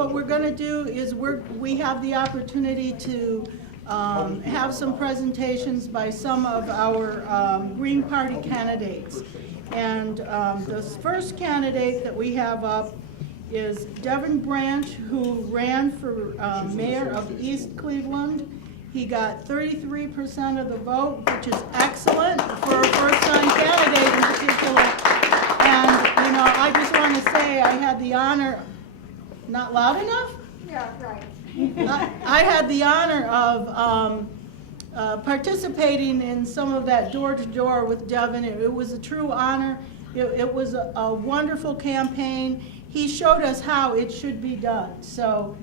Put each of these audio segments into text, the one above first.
what we're going to do is we have the opportunity to have some presentations by some of our Green Party candidates. And the first candidate that we have up is Devin Branch, who ran for mayor of East Cleveland. He got 33% of the vote, which is excellent for a first-time candidate in particular. And, you know, I just want to say I had the honor, not loud enough? Yeah, right. I had the honor of participating in some of that door-to-door with Devin. It was a true honor. It was a wonderful campaign. He showed us how it should be done. So,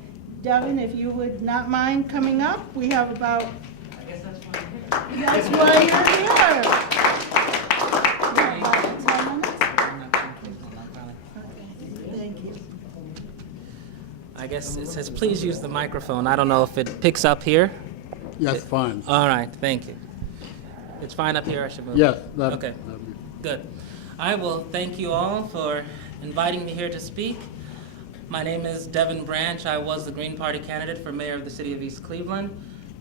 Devin, if you would not mind coming up, we have about... I guess that's why I'm here. That's why you're here. About 10 minutes? Okay, thank you. I guess it says please use the microphone. I don't know if it picks up here. Yes, fine. All right, thank you. It's fine up here, I should move. Yes. Okay, good. I will thank you all for inviting me here to speak. My name is Devin Branch. I was the Green Party candidate for mayor of the city of East Cleveland.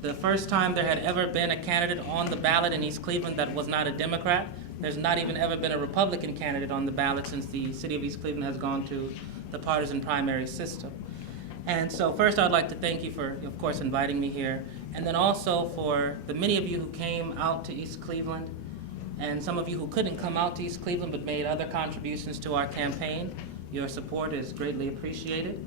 The first time there had ever been a candidate on the ballot in East Cleveland that was not a Democrat. There's not even ever been a Republican candidate on the ballot since the city of East Cleveland has gone to the partisan primary system. And so first I'd like to thank you for, of course, inviting me here, and then also for the many of you who came out to East Cleveland, and some of you who couldn't come out to East Cleveland but made other contributions to our campaign. Your support is greatly appreciated.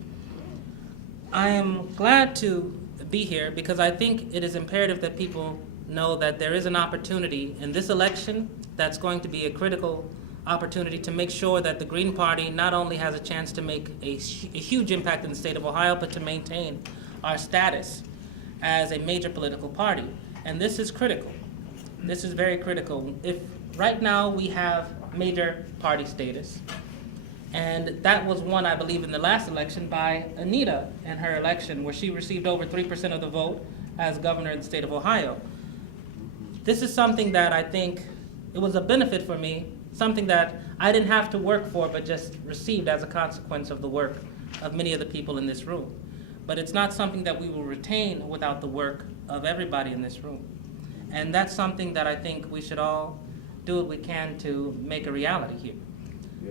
I am glad to be here because I think it is imperative that people know that there is an opportunity in this election that's going to be a critical opportunity to make sure that the Green Party not only has a chance to make a huge impact in the state of Ohio, but to maintain our status as a major political party. And this is critical. This is very critical. If right now we have major party status, and that was won, I believe, in the last election by Anita in her election, where she received over 3% of the vote as governor of the state of Ohio. This is something that I think it was a benefit for me, something that I didn't have to work for, but just received as a consequence of the work of many of the people in this room. But it's not something that we will retain without the work of everybody in this room. And that's something that I think we should all do what we can to make a reality here.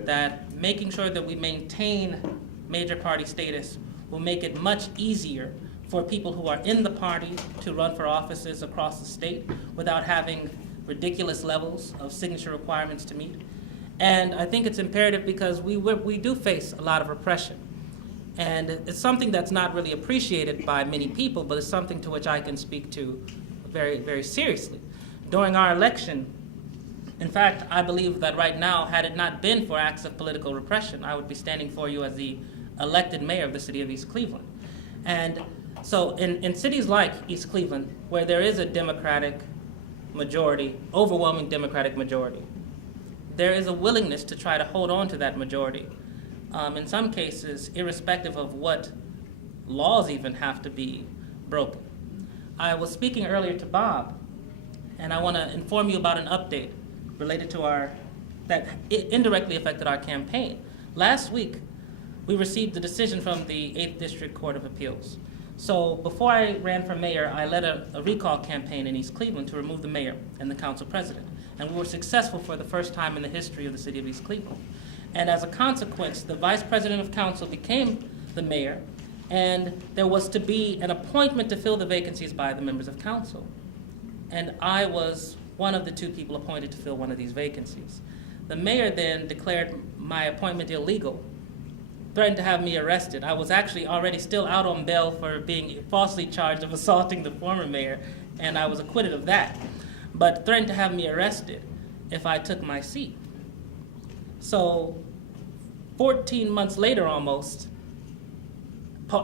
That making sure that we maintain major party status will make it much easier for people who are in the party to run for offices across the state without having ridiculous levels of signature requirements to meet. And I think it's imperative because we do face a lot of repression. And it's something that's not really appreciated by many people, but it's something to which I can speak to very, very seriously. During our election, in fact, I believe that right now, had it not been for acts of political repression, I would be standing for you as the elected mayor of the city of East Cleveland. And so in cities like East Cleveland, where there is a Democratic majority, overwhelming Democratic majority, there is a willingness to try to hold on to that majority. In some cases, irrespective of what laws even have to be broken. I was speaking earlier to Bob, and I want to inform you about an update related to that indirectly affected our campaign. Last week, we received the decision from the 8th District Court of Appeals. So before I ran for mayor, I led a recall campaign in East Cleveland to remove the mayor and the council president. And we were successful for the first time in the history of the city of East Cleveland. And as a consequence, the vice president of council became the mayor, and there was to be an appointment to fill the vacancies by the members of council. And I was one of the 2 people appointed to fill one of these vacancies. The mayor then declared my appointment illegal, threatened to have me arrested. I was actually already still out on bail for being falsely charged of assaulting the former mayor, and I was acquitted of that, but threatened to have me arrested if I took my seat. So 14 months later almost,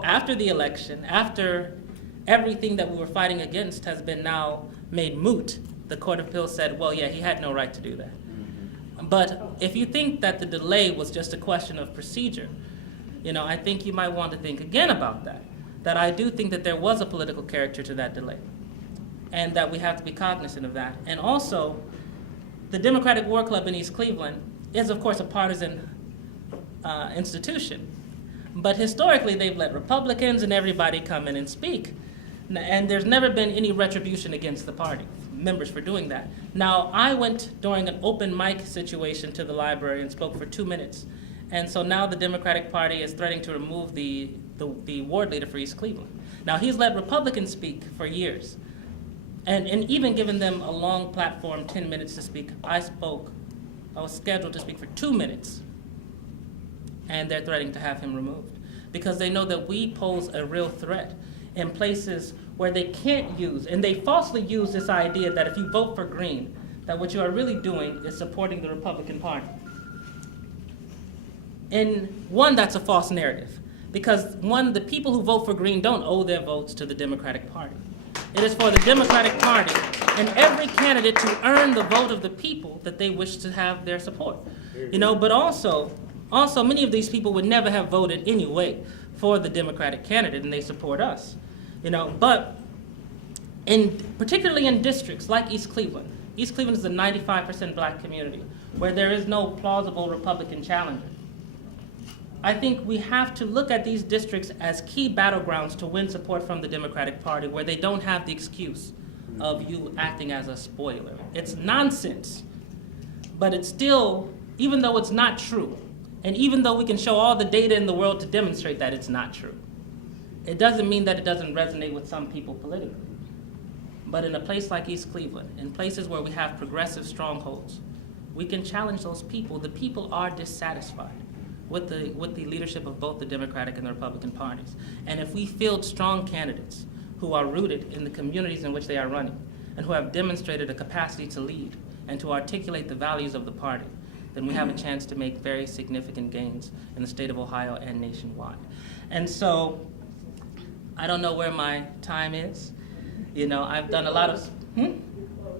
after the election, after everything that we were fighting against has been now made moot, the Court of Appeals said, well, yeah, he had no right to do that. But if you think that the delay was just a question of procedure, I think you might want to think again about that. That I do think that there was a political character to that delay, and that we have to be cognizant of that. And also, the Democratic War Club in East Cleveland is, of course, a partisan institution. But historically, they've let Republicans and everybody come in and speak. And there's never been any retribution against the party members for doing that. Now, I went during an open mic situation to the library and spoke for 2 minutes. And so now the Democratic Party is threatening to remove the ward leader for East Cleveland. Now, he's let Republicans speak for years. And even given them a long platform, 10 minutes to speak, I was scheduled to speak for 2 minutes. And they're threatening to have him removed because they know that we pose a real threat in places where they can't use, and they falsely use this idea that if you vote for Green, that what you are really doing is supporting the Republican Party. And one, that's a false narrative, because one, the people who vote for Green don't owe their votes to the Democratic Party. It is for the Democratic Party and every candidate to earn the vote of the people that they wish to have their support. But also many of these people would never have voted anyway for the Democratic candidate, and they support us. But particularly in districts like East Cleveland is a 95% black community where there is no plausible Republican challenger. I think we have to look at these districts as key battlegrounds to win support from the Democratic Party, where they don't have the excuse of you acting as a spoiler. It's nonsense, but it's still, even though it's not true, and even though we can show all the data in the world to demonstrate that it's not true, it doesn't mean that it doesn't resonate with some people politically. But in a place like East Cleveland, in places where we have progressive strongholds, we can challenge those people. The people are dissatisfied with the leadership of both the Democratic and the Republican parties. And if we field strong candidates who are rooted in the communities in which they are running and who have demonstrated a capacity to lead and to articulate the values of the party, then we have a chance to make very significant gains in the state of Ohio and nationwide. And so, I don't know where my time is. I've done a lot of,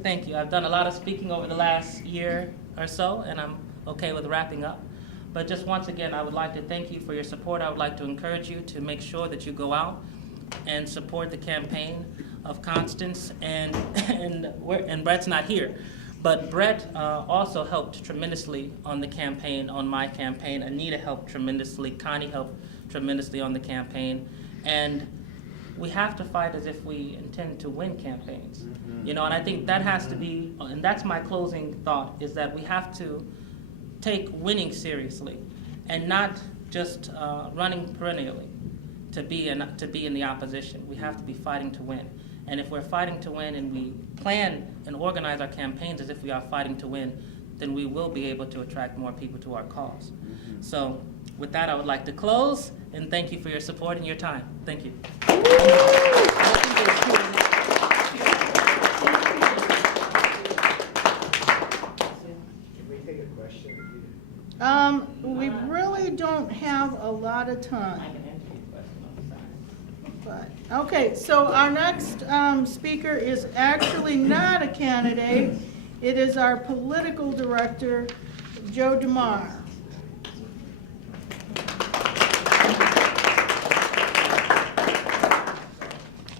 thank you. I've done a lot of speaking over the last year or so, and I'm okay with wrapping up. But just once again, I would like to thank you for your support. I would like to encourage you to make sure that you go out and support the campaign of Constance, and Brett's not here. But Brett also helped tremendously on the campaign, on my campaign. Anita helped tremendously. Connie helped tremendously on the campaign. And we have to fight as if we intend to win campaigns. And I think that has to be, and that's my closing thought, is that we have to take winning seriously and not just running perennially to be in the opposition. We have to be fighting to win. And if we're fighting to win and we plan and organize our campaigns as if we are fighting to win, then we will be able to attract more people to our cause. So with that, I would like to close and thank you for your support and your time. Thank you. Can we take a question? We really don't have a lot of time. But, okay, so our next speaker is actually not a candidate. It is our political director, Joe DeMar.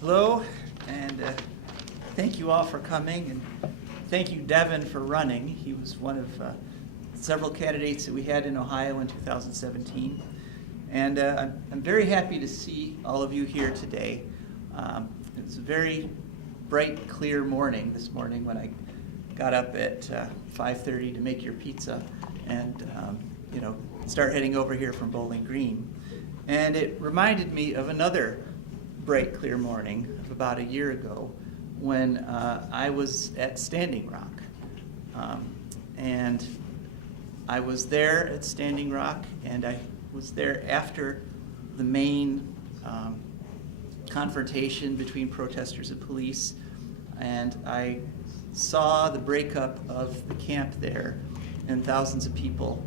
Hello, and thank you all for coming, and thank you, Devin, for running. He was one of several candidates that we had in Ohio in 2017. And I'm very happy to see all of you here today. It was a very bright, clear morning this morning when I got up at 5:30 to make your pizza and start heading over here from Bowling Green. And it reminded me of another bright, clear morning of about a year ago when I was at Standing Rock. And I was there at Standing Rock, and I was there after the main confrontation between protesters and police, and I saw the breakup of the camp there and thousands of people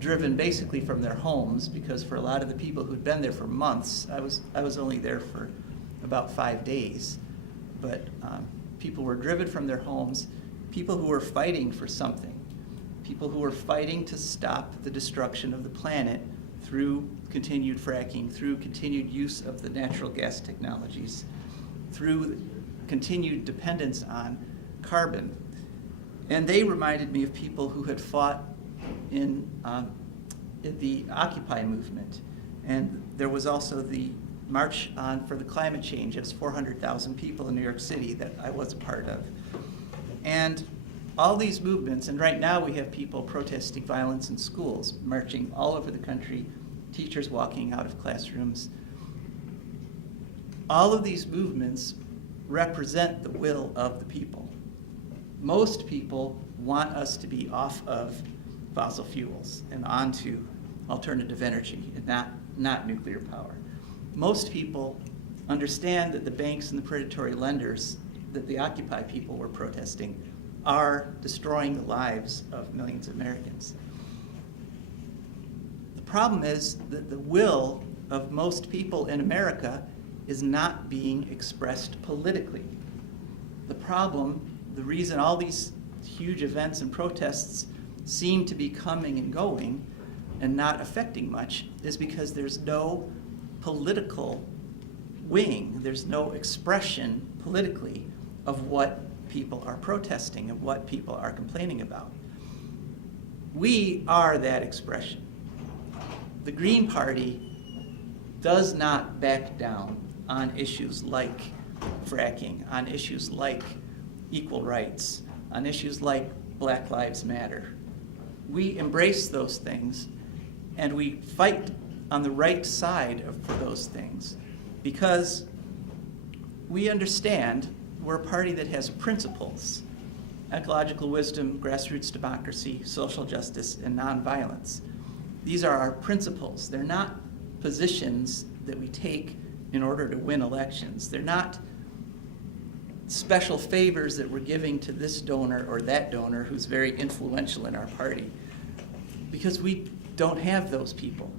driven basically from their homes, because for a lot of the people who'd been there for months, I was only there for about 5 days, but people were driven from their homes, people who were fighting for something, people who were fighting to stop the destruction of the planet through continued fracking, through continued use of the natural gas technologies, through continued dependence on carbon. And they reminded me of people who had fought in the Occupy movement And there was also the March for the Climate Change. It was 400,000 people in New York City that I was a part of. And all these movements, and right now we have people protesting violence in schools, marching all over the country, teachers walking out of classrooms. All of these movements represent the will of the people. Most people want us to be off of fossil fuels and onto alternative energy and not nuclear power. Most people understand that the banks and the predatory lenders that the Occupy people were protesting are destroying the lives of millions of Americans. The problem is that the will of most people in America is not being expressed politically. The problem, the reason all these huge events and protests seem to be coming and going and not affecting much is because there's no political wing, there's no expression politically of what people are protesting and what people are complaining about. We are that expression. The Green Party does not back down on issues like fracking, on issues like equal rights, on issues like Black Lives Matter. We embrace those things and we fight on the right side for those things because we understand we're a party that has principles: ecological wisdom, grassroots democracy, social justice, and nonviolence. These are our principles. They're not positions that we take in order to win elections. They're not special favors that we're giving to this donor or that donor who's very influential in our party, because we don't have those people.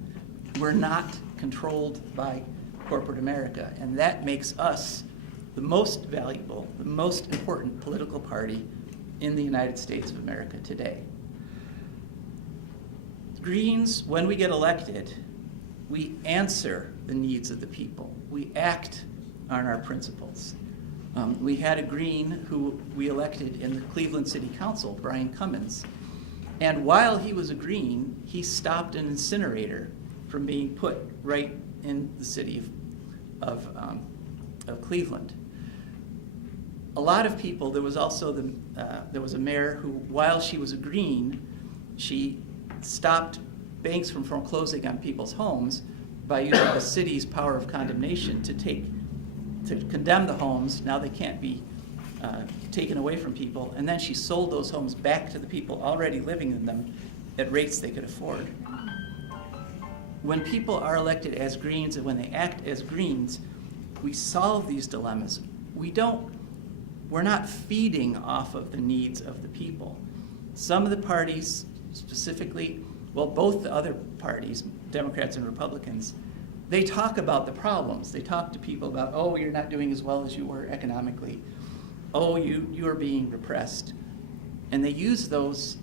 We're not controlled by corporate America, and that makes us the most valuable, the most important political party in the United States of America today. Greens, when we get elected, we answer the needs of the people. We act on our principles. We had a Green who we elected in the Cleveland City Council, Brian Cummins. And while he was a Green, he stopped an incinerator from being put right in the city of Cleveland. A lot of people, there was also there was a mayor who, while she was a Green, she stopped banks from foreclosing on people's homes by using the city's power of condemnation to condemn the homes. Now they can't be taken away from people. And then she sold those homes back to the people already living in them at rates they could afford. When people are elected as Greens and when they act as Greens, we solve these dilemmas. We're not feeding off of the needs of the people. Some of the parties, specifically, well, both the other parties, Democrats and Republicans, they talk about the problems. They talk to people about, oh, you're not doing as well as you were economically. Oh, you are being repressed. And they use those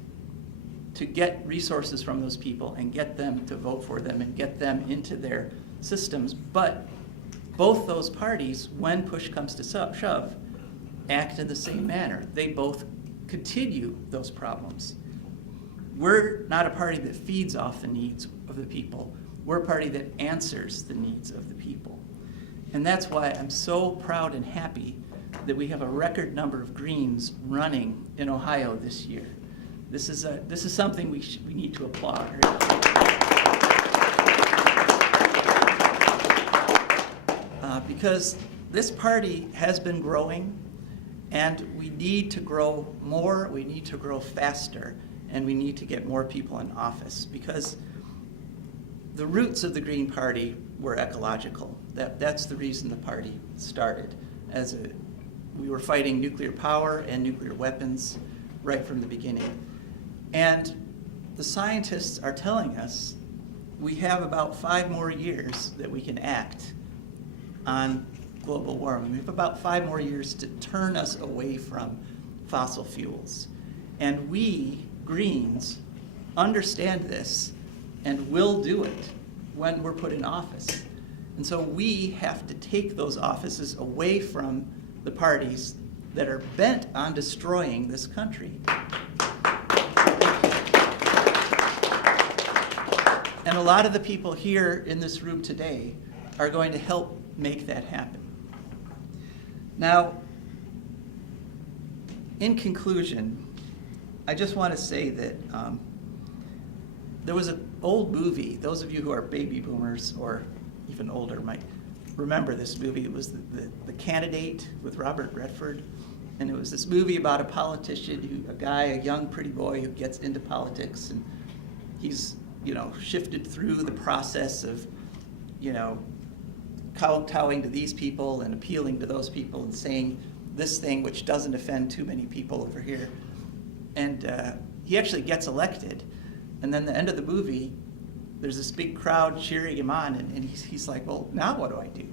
to get resources from those people and get them to vote for them and get them into their systems. But both those parties, when push comes to shove, act in the same manner. They both continue those problems. We're not a party that feeds off the needs of the people. We're a party that answers the needs of the people. And that's why I'm so proud and happy that we have a record number of Greens running in Ohio this year. This is something we need to applaud. Because this party has been growing, and we need to grow more, we need to grow faster, and we need to get more people in office, because the roots of the Green Party were ecological. That's the reason the party started. We were fighting nuclear power and nuclear weapons right from the beginning. And the scientists are telling us we have about 5 more years that we can act on global warming. We have about 5 more years to turn us away from fossil fuels. And we, Greens, understand this and will do it when we're put in office. And so we have to take those offices away from the parties that are bent on destroying this country. And a lot of the people here in this room today are going to help make that happen. Now, in conclusion, I just want to say that there was an old movie. Those of you who are baby boomers or even older might remember this movie. It was the Candidate with Robert Redford. And it was this movie about a politician, a young pretty boy who gets into politics, and he's, shifted through the process of, kowtowing to these people and appealing to those people and saying this thing which doesn't offend too many people over here. And he actually gets elected. And then the end of the movie, there's this big crowd cheering him on, and he's like, well, now what do I do?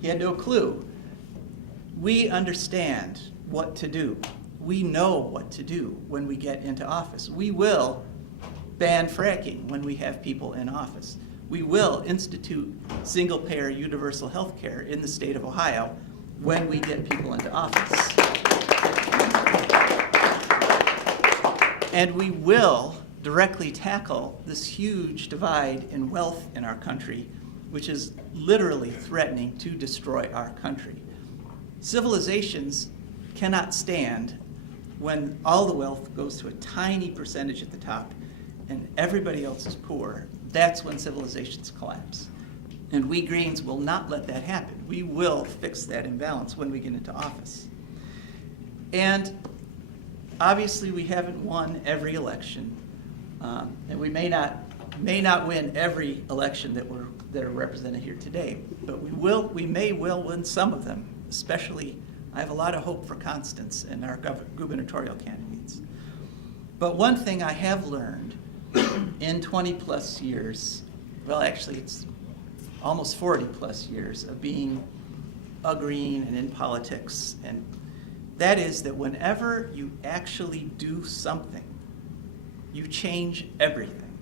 He had no clue. We understand what to do. We know what to do when we get into office. We will ban fracking when we have people in office. We will institute single-payer universal health care in the state of Ohio when we get people into office. And we will directly tackle this huge divide in wealth in our country, which is literally threatening to destroy our country. Civilizations cannot stand when all the wealth goes to a tiny percentage at the top and everybody else is poor. That's when civilizations collapse. And we Greens will not let that happen. We will fix that imbalance when we get into office. And obviously we haven't won every election, and we may not win every election that are represented here today, but we may well win some of them. Especially, I have a lot of hope for Constance and our gubernatorial candidates. But one thing I have learned in 20 plus years, well actually it's almost 40 plus years of being a Green and in politics, and that is that whenever you actually do something, you change everything.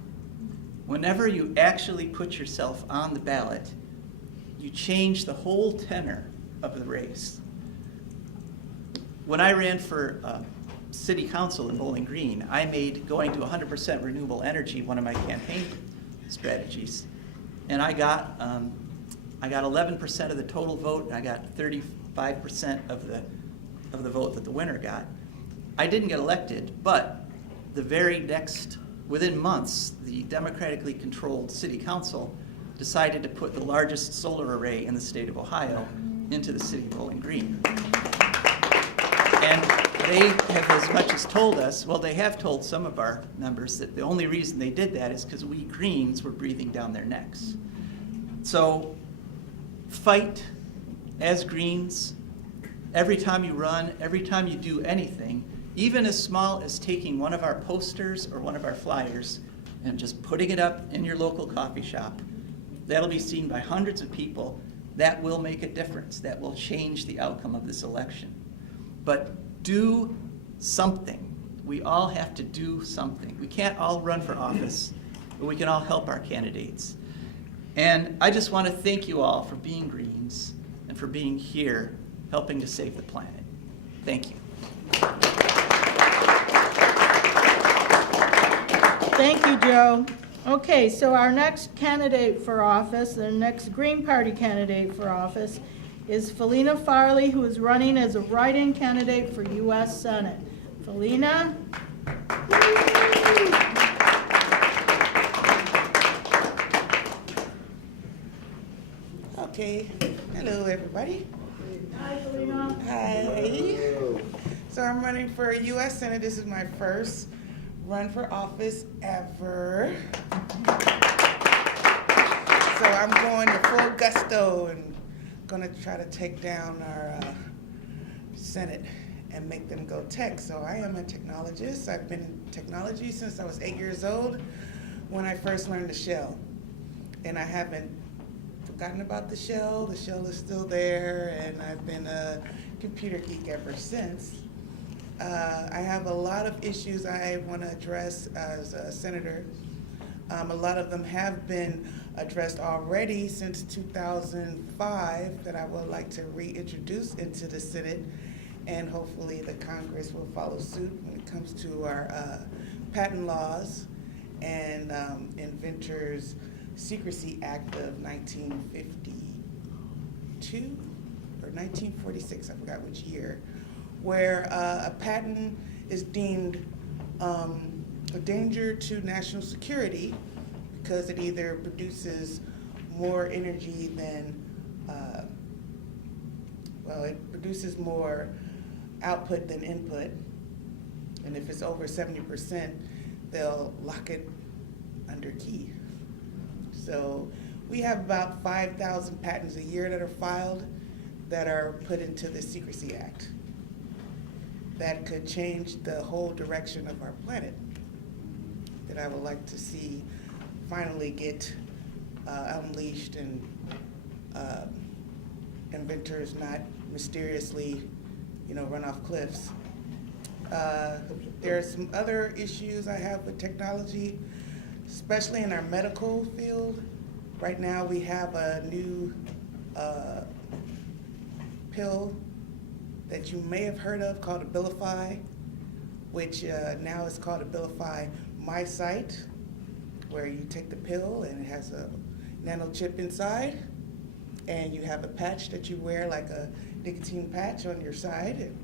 Whenever you actually put yourself on the ballot, you change the whole tenor of the race. When I ran for city council in Bowling Green, I made going to 100% renewable energy one of my campaign strategies. And I got 11% of the total vote, and I got 35% of the vote that the winner got. I didn't get elected, but the very next, within months, the democratically controlled city council decided to put the largest solar array in the state of Ohio into the city of Bowling Green. And they have as much as told us, well, they have told some of our members that the only reason they did that is because we Greens were breathing down their necks. So fight as Greens. Every time you run, every time you do anything, even as small as taking one of our posters or one of our flyers and just putting it up in your local coffee shop, that'll be seen by hundreds of people. That will make a difference. That will change the outcome of this election. But do something. We all have to do something. We can't all run for office, but we can all help our candidates. And I just want to thank you all for being Greens and for being here helping to save the planet. Thank you. Thank you, Joe. Okay, so our next candidate for office, the next Green Party candidate for office, is Felina Farley, who is running as a write-in candidate for U.S. Senate. Felina? Okay. Hello, everybody. Hi, Felina. Hi. So I'm running for U.S. Senate. This is my first run for office ever. So I'm going to full gusto and going to try to take down our Senate and make them go tech. So I am a technologist. I've been in technology since I was 8 years old when I first learned the shell. And I haven't forgotten about the shell. The shell is still there, and I've been a computer geek ever since. I have a lot of issues I want to address as a senator. A lot of them have been addressed already since 2005 that I would like to reintroduce into the Senate, and hopefully the Congress will follow suit when it comes to our patent laws and Inventors Secrecy Act of 1952 or 1946, I forgot which year, where a patent is deemed a danger to national security because it either produces more energy than, it produces more output than input. And if it's over 70%, they'll lock it under key. So we have about 5,000 patents a year that are filed that are put into the Secrecy Act. That could change the whole direction of our planet, that I would like to see finally get unleashed and inventors not mysteriously, run off cliffs. There are some other issues I have with technology, especially in our medical field. Right now we have a new pill that you may have heard of called Abilify, which now is called Abilify MySight, where you take the pill and it has a nano chip inside, and you have a patch that you wear like a nicotine patch on your side. And,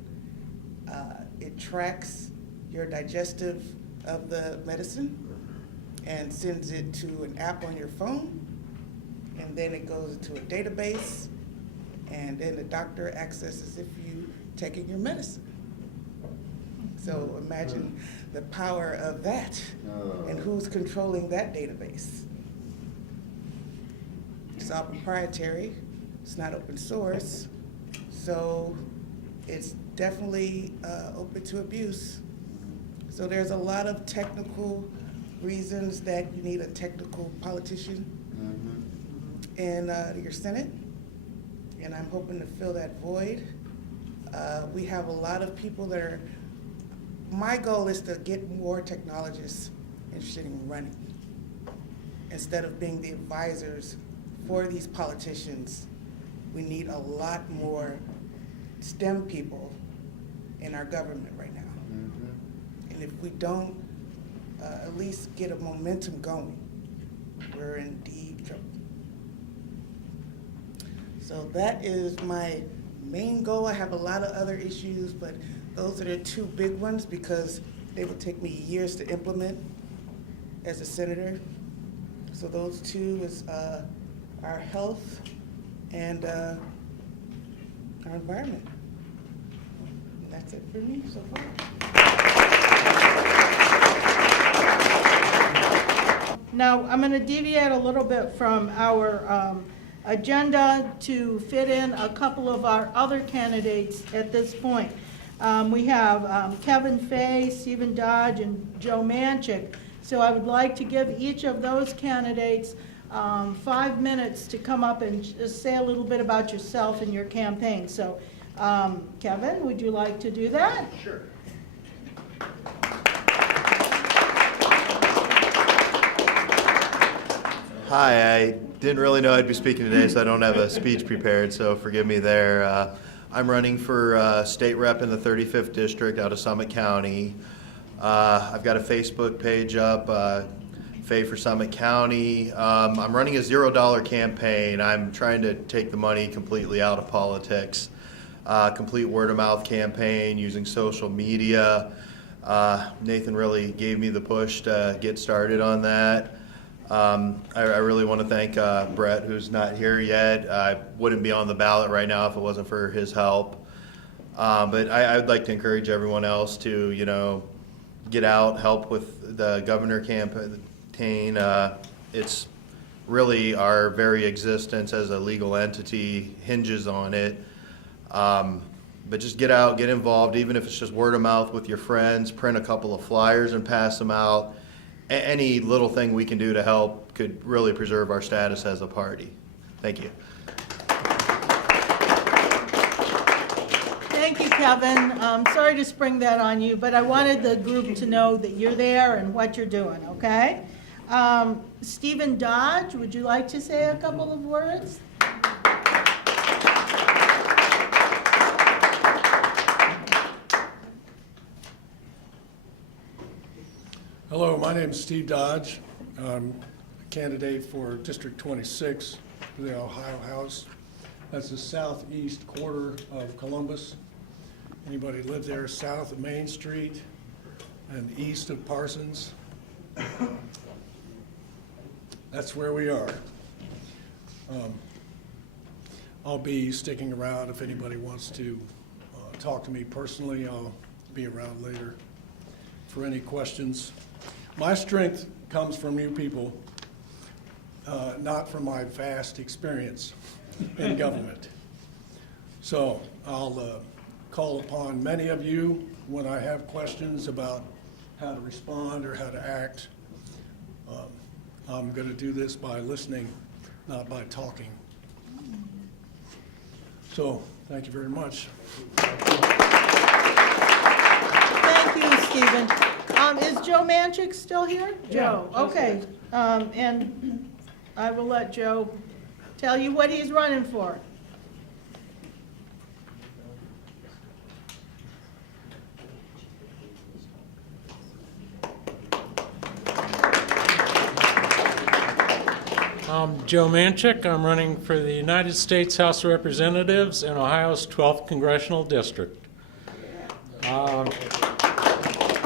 it tracks your digestive of the medicine and sends it to an app on your phone, and then it goes into a database, and then the doctor accesses if you taking your medicine. So imagine the power of that and who's controlling that database. It's all proprietary, it's not open source, so it's definitely open to abuse. So there's a lot of technical reasons that you need a technical politician in your Senate, and I'm hoping to fill that void. We have a lot of people that are, my goal is to get more technologists interested in running instead of being the advisors for these politicians. We need a lot more STEM people in our government right now. And if we don't at least get a momentum going, we're in deep trouble. So that is my main goal. I have a lot of other issues, but those are the two big ones because they would take me years to implement as a senator. So those two is our health and our environment. And that's it for me so far. Now, I'm going to deviate a little bit from our agenda to fit in a couple of our other candidates at this point. We have Kevin Fay, Stephen Dodge, and Joe Manchik. So I would like to give each of those candidates 5 minutes to come up and just say a little bit about yourself and your campaign. So, Kevin, would you like to do that? Sure. Hi, I didn't really know I'd be speaking today, so I don't have a speech prepared, so forgive me there. I'm running for state rep in the 35th district out of Summit County. I've got a Facebook page up, Fay for Summit County. I'm running a $0 campaign. I'm trying to take the money completely out of politics. Complete word-of-mouth campaign using social media. Nathan really gave me the push to get started on that. I really want to thank Brett, who's not here yet. I wouldn't be on the ballot right now if it wasn't for his help. But I would like to encourage everyone else to, get out, help with the governor campaign. It's really our very existence as a legal entity hinges on it. But just get out, get involved, even if it's just word of mouth with your friends, print a couple of flyers and pass them out. Any little thing we can do to help could really preserve our status as a party. Thank you. Thank you, Kevin. Sorry to spring that on you, but I wanted the group to know that you're there and what you're doing, okay? Stephen Dodge, would you like to say a couple of words? Hello, my name is Steve Dodge. I'm a candidate for District 26 for the Ohio House. That's the southeast quarter of Columbus. Anybody live there south of Main Street and east of Parsons? That's where we are. I'll be sticking around if anybody wants to talk to me personally. I'll be around later for any questions. My strength comes from you people, not from my vast experience in government. So I'll call upon many of you when I have questions about how to respond or how to act. I'm going to do this by listening, not by talking. So, thank you very much. Thank you, Stephen. Is Joe Manchik still here? Joe, okay. And I will let Joe tell you what he's running for. I'm Joe Manchik. I'm running for the United States House of Representatives in Ohio's 12th Congressional District.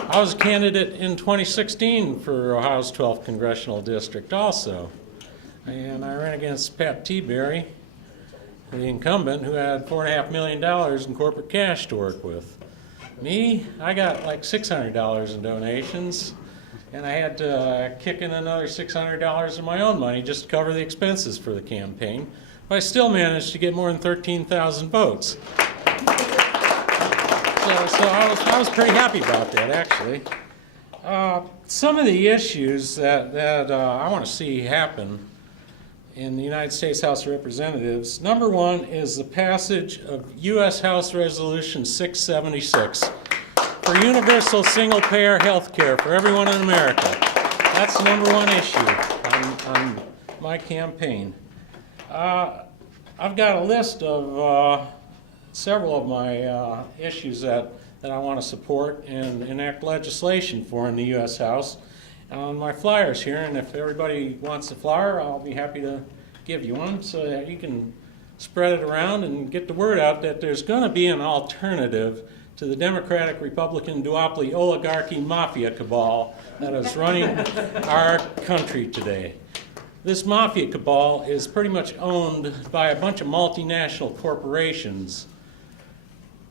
I was a candidate in 2016 for Ohio's 12th Congressional District also. And I ran against Pat Tiberi, the incumbent, who had $4.5 million in corporate cash to work with. Me, I got like $600 in donations. And I had to kick in another $600 of my own money just to cover the expenses for the campaign. But I still managed to get more than 13,000 votes. So I was pretty happy about that, actually. Some of the issues that I want to see happen in the United States House of Representatives, number one is the passage of U.S. House Resolution 676. For universal single-payer health care for everyone in America. That's the number one issue on my campaign. I've got a list of several of my issues that I want to support and enact legislation for in the U.S. House. On my flyers here, and if everybody wants a flyer, I'll be happy to give you one so that you can spread it around and get the word out that there's going to be an alternative to the Democratic-Republican duopoly oligarchy mafia cabal that is running our country today. This mafia cabal is pretty much owned by a bunch of multinational corporations.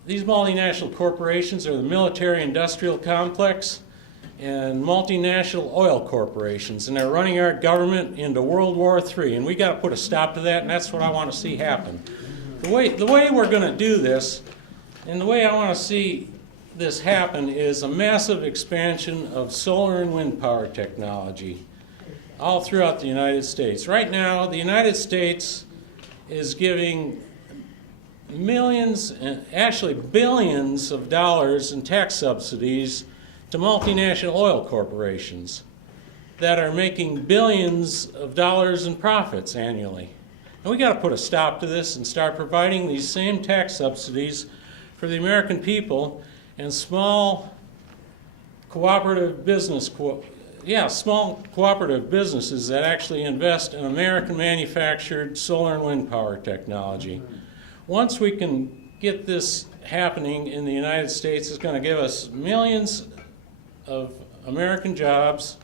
These multinational corporations are the military-industrial complex and multinational oil corporations, and they're running our government into World War III, and we got to put a stop to that, and that's what I want to see happen. The way we're going to do this, and the way I want to see this happen, is a massive expansion of solar and wind power technology all throughout the United States. Right now, the United States is giving millions, and actually billions of dollars in tax subsidies to multinational oil corporations that are making billions of dollars in profits annually. And we got to put a stop to this and start providing these same tax subsidies for the American people and small cooperative businesses that actually invest in American manufactured solar and wind power technology. Once we can get this happening in the United States, it's going to give us millions of American jobs,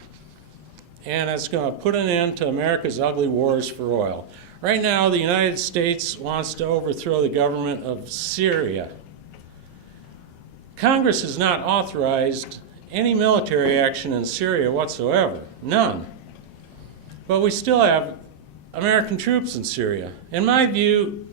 and it's going to put an end to America's ugly wars for oil. Right now, the United States wants to overthrow the government of Syria. Congress has not authorized any military action in Syria whatsoever, none. But we still have American troops in Syria. In my view,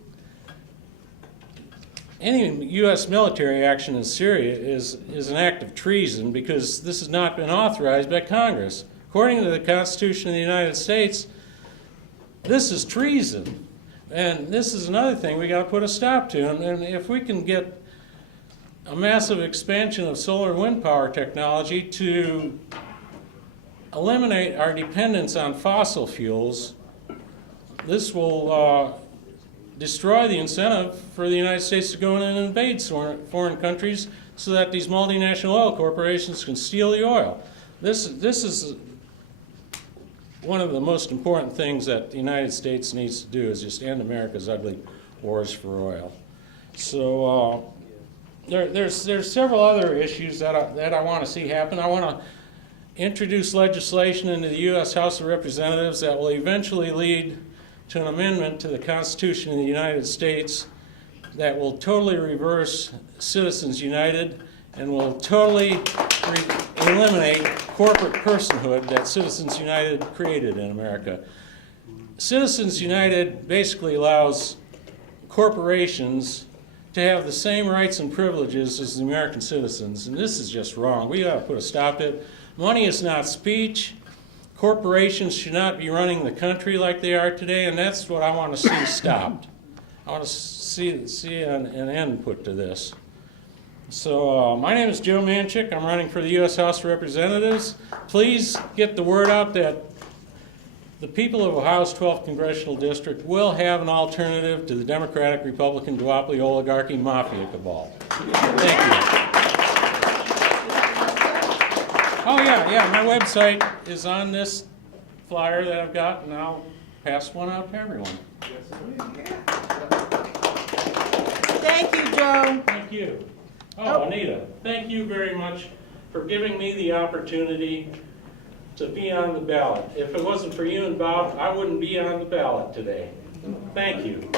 any U.S. military action in Syria is an act of treason because this has not been authorized by Congress. According to the Constitution of the United States, this is treason. And this is another thing we got to put a stop to. And if we can get a massive expansion of solar and wind power technology to eliminate our dependence on fossil fuels, this will destroy the incentive for the United States to go in and invade foreign countries so that these multinational oil corporations can steal the oil. this is one of the most important things that the United States needs to do is just end America's ugly wars for oil. So there's several other issues that I want to see happen. I want to introduce legislation into the U.S. House of Representatives that will eventually lead to an amendment to the Constitution of the United States that will totally reverse Citizens United and will totally eliminate corporate personhood that Citizens United created in America. Citizens United basically allows corporations to have the same rights and privileges as the American citizens, and this is just wrong. We got to put a stop to it. Money is not speech. Corporations should not be running the country like they are today, and that's what I want to see stopped. I want to see an end put to this. So my name is Joe Manchik. I'm running for the U.S. House of Representatives. Please get the word out that the people of Ohio's 12th Congressional District will have an alternative to the Democratic, Republican, duopoly, oligarchy, mafia cabal. Thank you. Oh yeah, my website is on this flyer that I've got, and I'll pass one out to everyone. Thank you, Joe. Thank you. Oh, Anita, thank you very much for giving me the opportunity to be on the ballot. If it wasn't for you and Bob, I wouldn't be on the ballot today. Thank you.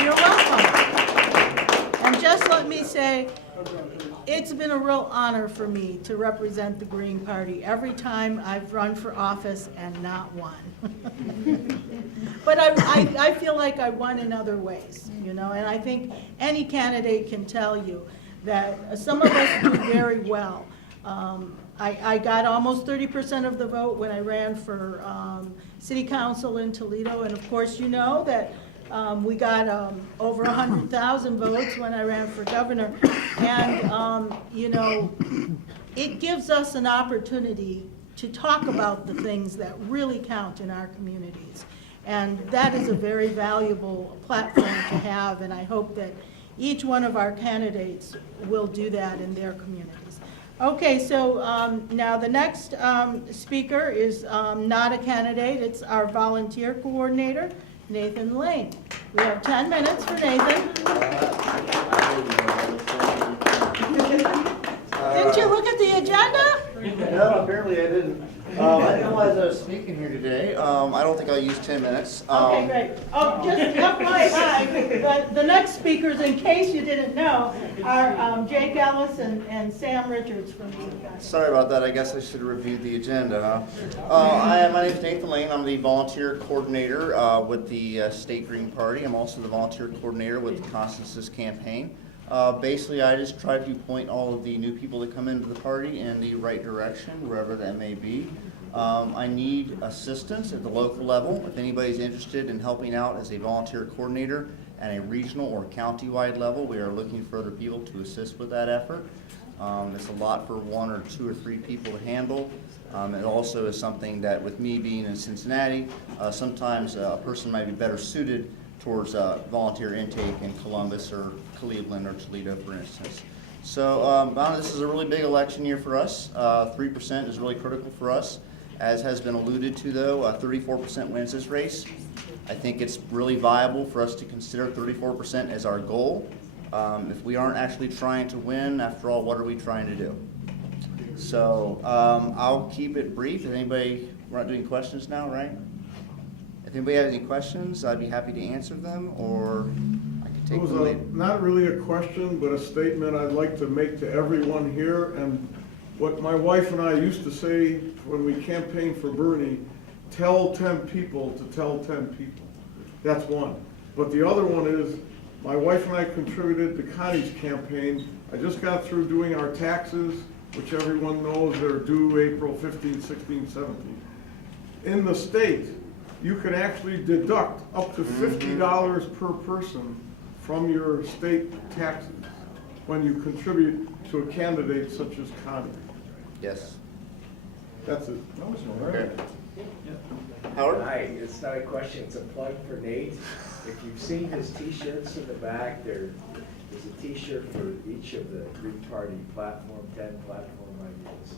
You're welcome. And just let me say, it's been a real honor for me to represent the Green Party every time I've run for office and not won. But I feel like I won in other ways, you know, and I think any candidate can tell you that some of us do very well. I got almost 30% of the vote when I ran for city council in Toledo, and of course you know that we got over 100,000 votes when I ran for governor, and you know, it gives us an opportunity to talk about the things that really count in our communities, and that is a very valuable platform to have, and I hope that each one of our candidates will do that in their communities. Okay, so now the next speaker is not a candidate, it's our volunteer coordinator, Nathan Lane. We have 10 minutes for Nathan. Didn't you look at the agenda? No, apparently I didn't. I didn't realize I was speaking here today. I don't think I'll use 10 minutes. Okay, great. Oh, just FYI, the next speakers, in case you didn't know, are Jake Ellis and Sam Richards from the Sorry about that. I guess I should have reviewed the agenda, huh? My name is Nathan Lane. I'm the volunteer coordinator with the State Green Party. I'm also the volunteer coordinator with the Constance's campaign. Basically, I just try to point all of the new people that come into the party in the right direction, wherever that may be. I need assistance at the local level. If anybody's interested in helping out as a volunteer coordinator at a regional or county-wide level, we are looking for other people to assist with that effort. It's a lot for 1 or 2 or 3 people to handle. It also is something that, with me being in Cincinnati, sometimes a person might be better suited towards volunteer intake in Columbus or Cleveland or Toledo, for instance. So this is a really big election year for us. 3% is really critical for us. As has been alluded to, though, 34% wins this race. I think it's really viable for us to consider 34% as our goal. If we aren't actually trying to win, after all, what are we trying to do? So I'll keep it brief. If anybody, we're not doing questions now, right? If anybody has any questions, I'd be happy to answer them, or I could take them later. Not really a question, but a statement I'd like to make to everyone here, and what my wife and I used to say when we campaigned for Bernie, tell 10 people to tell 10 people. That's one. But the other one is, my wife and I contributed to Connie's campaign. I just got through doing our taxes, which everyone knows they're due April 15, 16, 17. In the state, you can actually deduct up to $50 per person from your state taxes when you contribute to a candidate such as Connie. Yes. That's it. Okay. Howard? Hi, it's not a question, it's a plug for Nate. If you've seen his t-shirts in the back, there's a t-shirt for each of the Green Party platform, 10 platform ideas.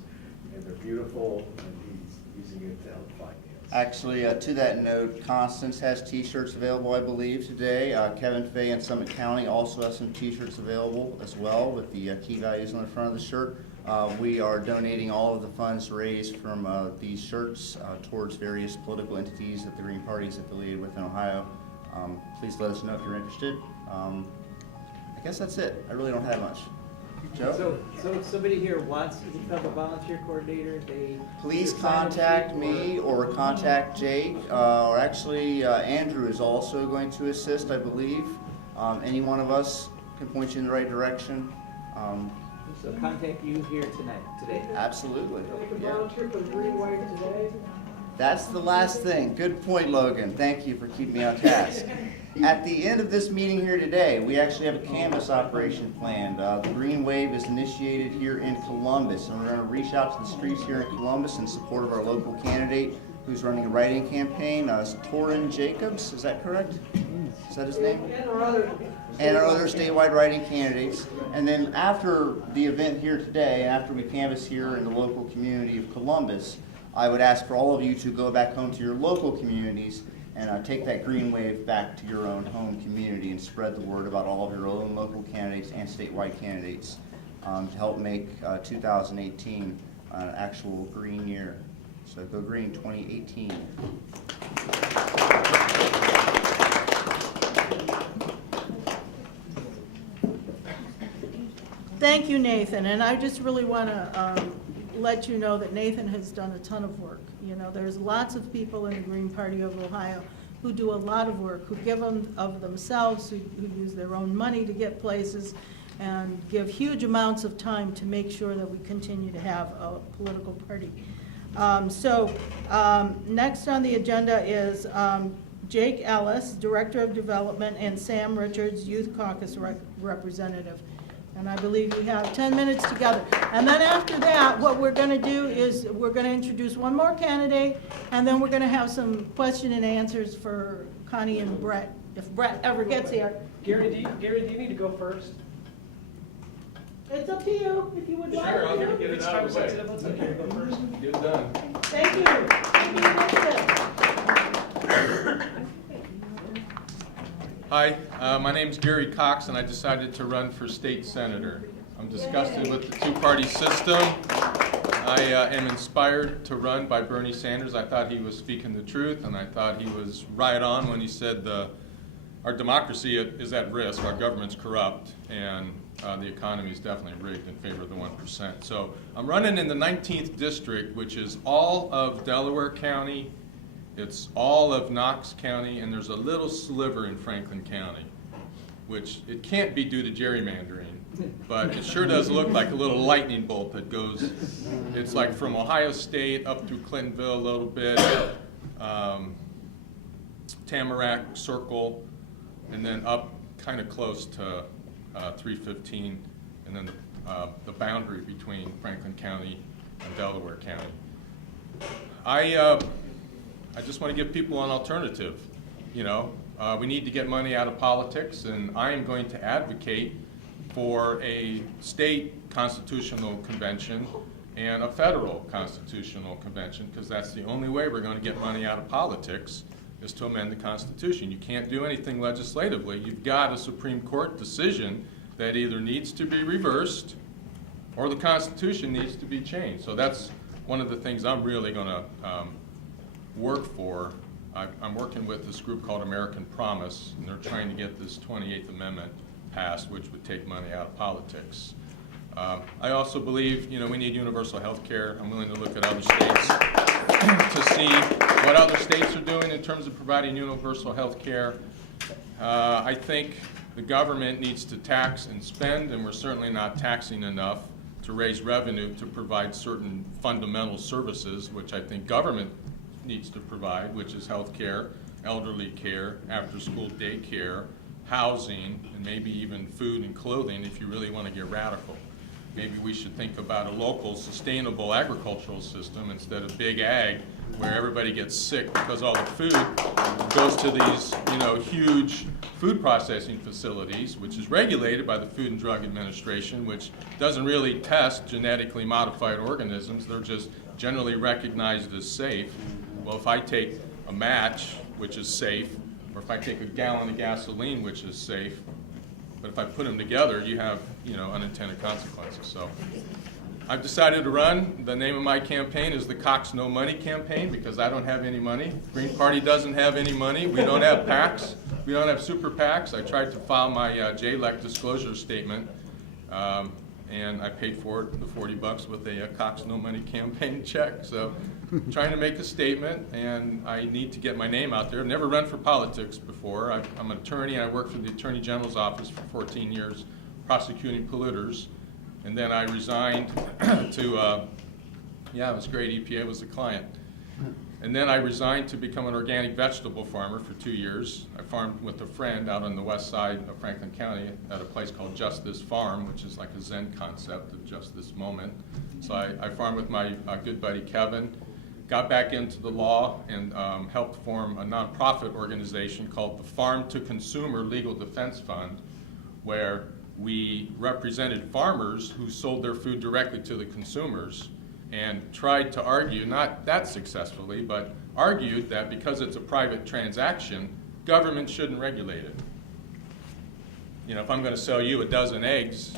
and they're beautiful, and he's using it to help finance. Actually, to that note, Constance has T-shirts available, I believe, today. Kevin Fay in Summit County also has some T-shirts available as well with the key values on the front of the shirt. We are donating all of the funds raised from these shirts towards various political entities that the Green Party is affiliated with in Ohio. Please let us know if you're interested. I guess that's it. I really don't have much. Joe? So if somebody here wants to become a volunteer coordinator, they... Please either sign up contact sheet me or contact Jake, or actually Andrew is also going to assist, I believe. Any one of us can point you in the right direction. So contact you here today. Absolutely. Yeah. volunteer for the Green Wave today? That's the last thing. Good point, Logan. Thank you for keeping me on task. At the end of this meeting here today, we actually have a canvas operation planned. The Green Wave is initiated here in Columbus, and we're going to reach out to the streets here in Columbus in support of our local candidate who's running a write-in campaign. Torin Jacobs, is that correct? Is that his name? And our other statewide writing candidates. And then after the event here today, after we canvass here in the local community of Columbus, I would ask for all of you to go back home to your local communities and take that green wave back to your own home community and spread the word about all of your own local candidates and statewide candidates to help make 2018 an actual green year. So go green 2018. Thank you, Nathan, and I just really want to let you know that Nathan has done a ton of work. You know, there's lots of people in the Green Party of Ohio who do a lot of work, who give of themselves, who use their own money to get places, and give huge amounts of time to make sure that we continue to have a political party. Next on the agenda is Jake Ellis, Director of Development, and Sam Richards, Youth Caucus Representative. And I believe you have 10 minutes together. And then after that, what we're going to do is we're going to introduce one more candidate, and then we're going to have some question and answers for Connie and Brett, if Brett ever gets here. Gary, do you need to go first? It's up to you, if you would like to. Sure, I'll get it out of the way. Okay, go first. Get it done. Thank you. Thank you. Hi, my name's Gary Cox, and I decided to run for state senator. I'm disgusted with the two-party system. I am inspired to run by Bernie Sanders. I thought he was speaking the truth, and I thought he was right on when he said our democracy is at risk, our government's corrupt, and the economy is definitely rigged in favor of the 1%. So I'm running in the 19th district, which is all of Delaware County, it's all of Knox County, and there's a little sliver in Franklin County, which it can't be due to gerrymandering, but it sure does look like a little lightning bolt that goes, it's like from Ohio State up through Clintonville a little bit, Tamarack Circle, and then up kind of close to 315, and then the boundary between Franklin County and Delaware County. I just want to give people an alternative. You know, we need to get money out of politics, and I am going to advocate for a state constitutional convention and a federal constitutional convention, because that's the only way we're going to get money out of politics, is to amend the Constitution. You can't do anything legislatively. You've got a Supreme Court decision that either needs to be reversed or the Constitution needs to be changed. So that's one of the things I'm really going to work for. I'm working with this group called American Promise, and they're trying to get this 28th Amendment passed, which would take money out of politics. I also believe, you know, we need universal health care. I'm willing to look at other states to see what other states are doing in terms of providing universal health care. I think the government needs to tax and spend, and we're certainly not taxing enough to raise revenue to provide certain fundamental services, which I think government needs to provide, which is health care, elderly care, after-school daycare, housing, and maybe even food and clothing if you really want to get radical. Maybe we should think about a local sustainable agricultural system instead of big ag where everybody gets sick because all the food goes to these, huge food processing facilities, which is regulated by the Food and Drug Administration, which doesn't really test genetically modified organisms. They're just generally recognized as safe. Well, if I take a match, which is safe, or if I take a gallon of gasoline, which is safe, but if I put them together, you have, unintended consequences. So I've decided to run. The name of my campaign is the Cox No Money Campaign, because I don't have any money. Green Party doesn't have any money. We don't have PACs. We don't have super PACs. I tried to file my JLEC disclosure statement, and I paid for it, the $40 with a Cox No Money Campaign check. So I'm trying to make a statement, and I need to get my name out there. I've never run for politics before. I'm an attorney, and I worked for the Attorney General's office for 14 years prosecuting polluters. And then I resigned to, it was great, EPA was the client. And then I resigned to become an organic vegetable farmer for 2 years. I farmed with a friend out on the west side of Franklin County at a place called Just This Farm, which is like a Zen concept of just this moment. So I farmed with my good buddy Kevin, got back into the law, and helped form a nonprofit organization called the Farm to Consumer Legal Defense Fund, where we represented farmers who sold their food directly to the consumers and tried to argue, not that successfully, but argued that because it's a private transaction, government shouldn't regulate it. If I'm going to sell you a dozen eggs,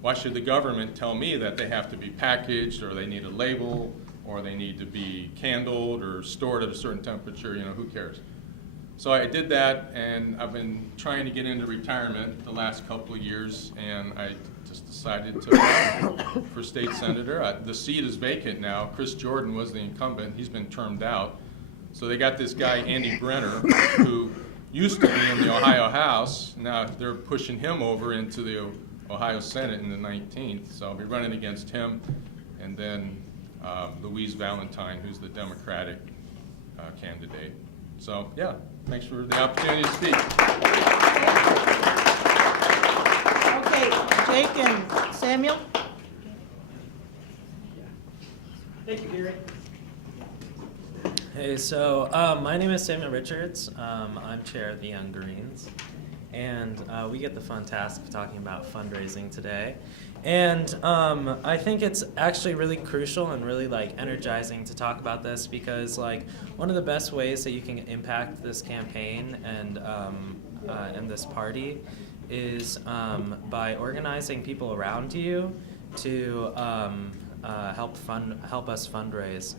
why should the government tell me that they have to be packaged, or they need a label, or they need to be candled or stored at a certain temperature? Who cares? So I did that, and I've been trying to get into retirement the last couple of years, and I just decided to run for state senator. The seat is vacant now. Chris Jordan was the incumbent. He's been termed out. So they got this guy, Andy Brenner, who used to be in the Ohio House. Now they're pushing him over into the Ohio Senate in the 19th. So I'll be running against him, and then Louise Valentine, who's the Democratic candidate. So, yeah, thanks for the opportunity to speak. Okay, Jake and Samuel? Thank you, Gary. Hey, so my name is Samuel Richards. I'm chair of the Young Greens, and we get the fun task of talking about fundraising today. And I think it's actually really crucial and really energizing to talk about this, because one of the best ways that you can impact this campaign and this party is by organizing people around you to help us fundraise.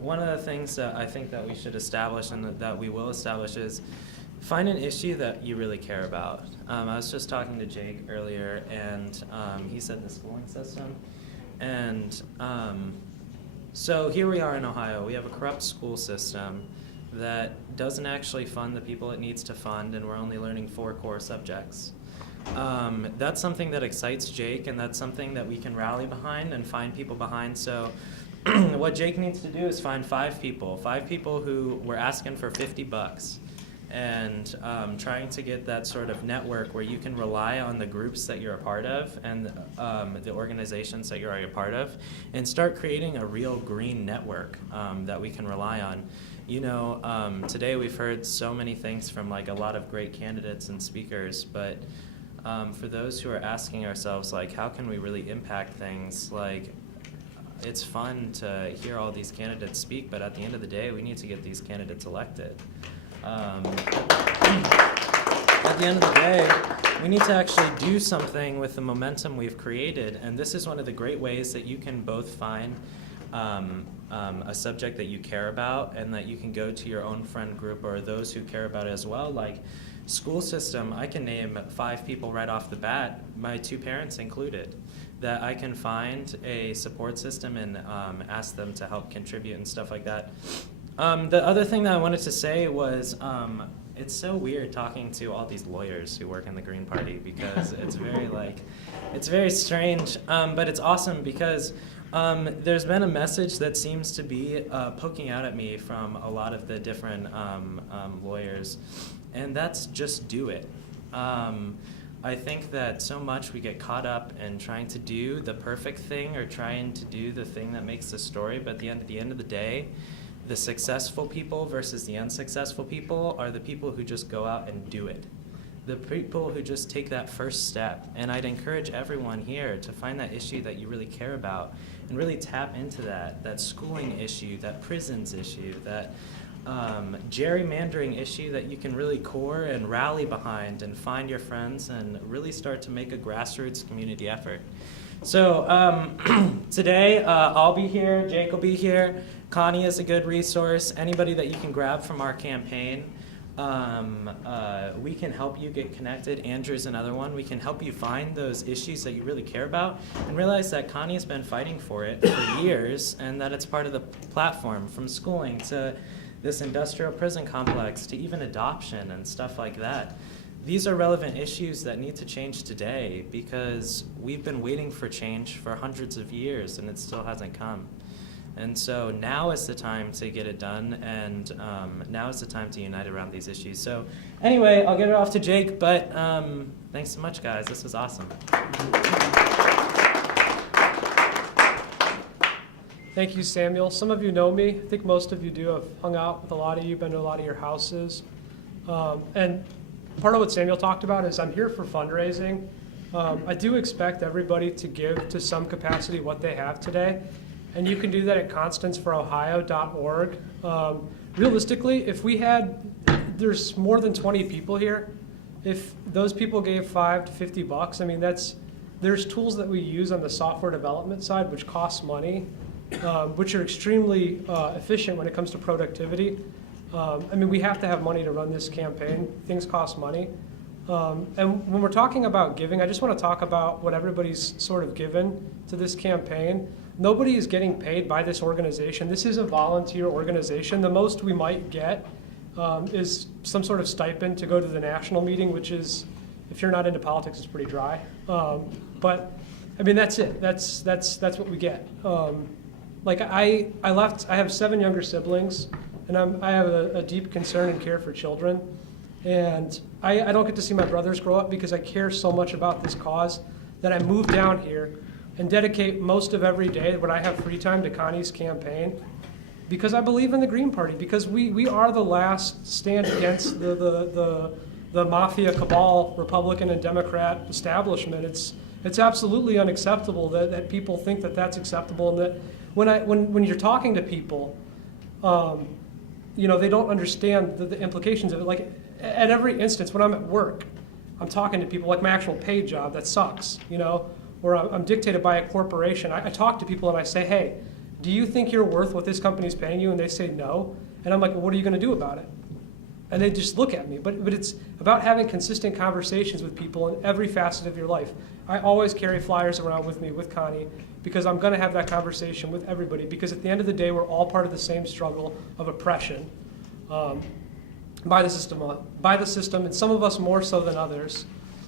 One of the things that I think that we should establish and that we will establish is find an issue that you really care about. I was just talking to Jake earlier, and he said the schooling system. And so here we are in Ohio. We have a corrupt school system that doesn't actually fund the people it needs to fund, and we're only learning 4 core subjects. That's something that excites Jake, and that's something that we can rally behind and find people behind. So what Jake needs to do is find 5 people who were asking for $50, and trying to get that sort of network where you can rely on the groups that you're a part of and the organizations that you're a part of, and start creating a real green network that we can rely on. Today we've heard so many things from a lot of great candidates and speakers, but for those who are asking ourselves, how can we really impact things, it's fun to hear all these candidates speak, but at the end of the day, we need to get these candidates elected. At the end of the day, we need to actually do something with the momentum we've created, and this is one of the great ways that you can both find a subject that you care about, and that you can go to your own friend group or those who care about it as well. School system, I can name 5 people right off the bat, my 2 parents included, that I can find a support system and ask them to help contribute and stuff like that. The other thing that I wanted to say was it's so weird talking to all these lawyers who work in the Green Party, because it's very strange, but it's awesome because there's been a message that seems to be poking out at me from a lot of the different lawyers, and that's just do it. I think that so much we get caught up in trying to do the perfect thing or trying to do the thing that makes the story, but at the end of the day, the successful people versus the unsuccessful people are the people who just go out and do it. The people who just take that first step. And I'd encourage everyone here to find that issue that you really care about and really tap into that schooling issue, that prisons issue, that gerrymandering issue that you can really core and rally behind and find your friends and really start to make a grassroots community effort. So today I'll be here, Jake will be here, Connie is a good resource, anybody that you can grab from our campaign. We can help you get connected. Andrew's another one. We can help you find those issues that you really care about and realize that Connie's been fighting for it for years and that it's part of the platform, from schooling to this industrial prison complex to even adoption and stuff like that. These are relevant issues that need to change today because we've been waiting for change for hundreds of years and it still hasn't come. And so now is the time to get it done, and now is the time to unite around these issues. So anyway, I'll get it off to Jake, but thanks so much, guys. This was awesome. Thank you, Samuel. Some of you know me. I think most of you do. I've hung out with a lot of you, been to a lot of your houses. And part of what Samuel talked about is I'm here for fundraising. I do expect everybody to give to some capacity what they have today. And you can do that at constanceForOhio.org. Realistically, if there's more than 20 people here, if those people gave $5 to $50, I mean, there's tools that we use on the software development side, which costs money, which are extremely efficient when it comes to productivity. I mean, we have to have money to run this campaign. Things cost money. And when we're talking about giving, I just want to talk about what everybody's sort of given to this campaign. Nobody is getting paid by this organization. This is a volunteer organization. The most we might get is some sort of stipend to go to the national meeting, which is, if you're not into politics, it's pretty dry. But I mean, that's it. That's what we get. Like I have 7 younger siblings, and I have a deep concern and care for children. And I don't get to see my brothers grow up because I care so much about this cause that I moved down here and dedicate most of every day when I have free time to Connie's campaign because I believe in the Green Party, because we are the last stand against the mafia cabal, Republican and Democrat establishment. It's absolutely unacceptable that people think that that's acceptable, and that when you're talking to people, they don't understand the implications of it. Like at every instance, when I'm at work, I'm talking to people, like my actual paid job, that sucks, or I'm dictated by a corporation. I talk to people and I say, hey, do you think you're worth what this company's paying you? And they say no. And I'm like, well, what are you going to do about it? And they just look at me. But it's about having consistent conversations with people in every facet of your life. I always carry flyers around with me with Connie because I'm going to have that conversation with everybody, because at the end of the day, we're all part of the same struggle of oppression by the system, and some of us more so than others.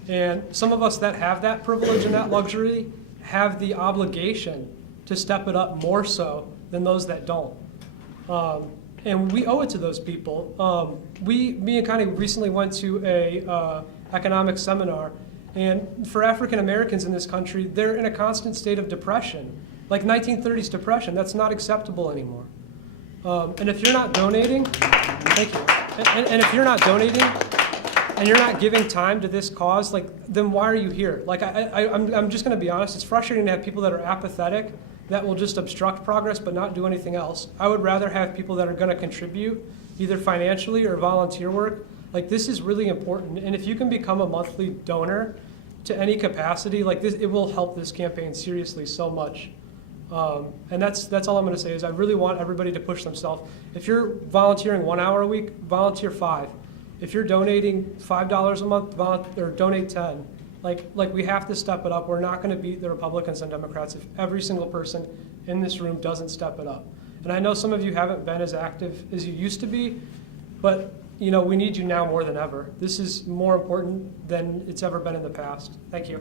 And some of us that have that privilege and that luxury have the obligation to step it up more so than those that don't. And we owe it to those people. Me and Connie recently went to a economic seminar, and for African Americans in this country, they're in a constant state of depression, like 1930s depression. That's not acceptable anymore. And if you're not donating, thank you. And if you're not donating, and you're not giving time to this cause, then why are you here? I'm just going to be honest. It's frustrating to have people that are apathetic, that will just obstruct progress but not do anything else. I would rather have people that are going to contribute, either financially or volunteer work. This is really important. And if you can become a monthly donor to any capacity, it will help this campaign seriously so much. And that's all I'm going to say is I really want everybody to push themselves. If you're volunteering 1 hour a week, volunteer 5. If you're donating $5 a month, or donate 10. We have to step it up. We're not going to beat the Republicans and Democrats if every single person in this room doesn't step it up. And I know some of you haven't been as active as you used to be, but we need you now more than ever. This is more important than it's ever been in the past. Thank you.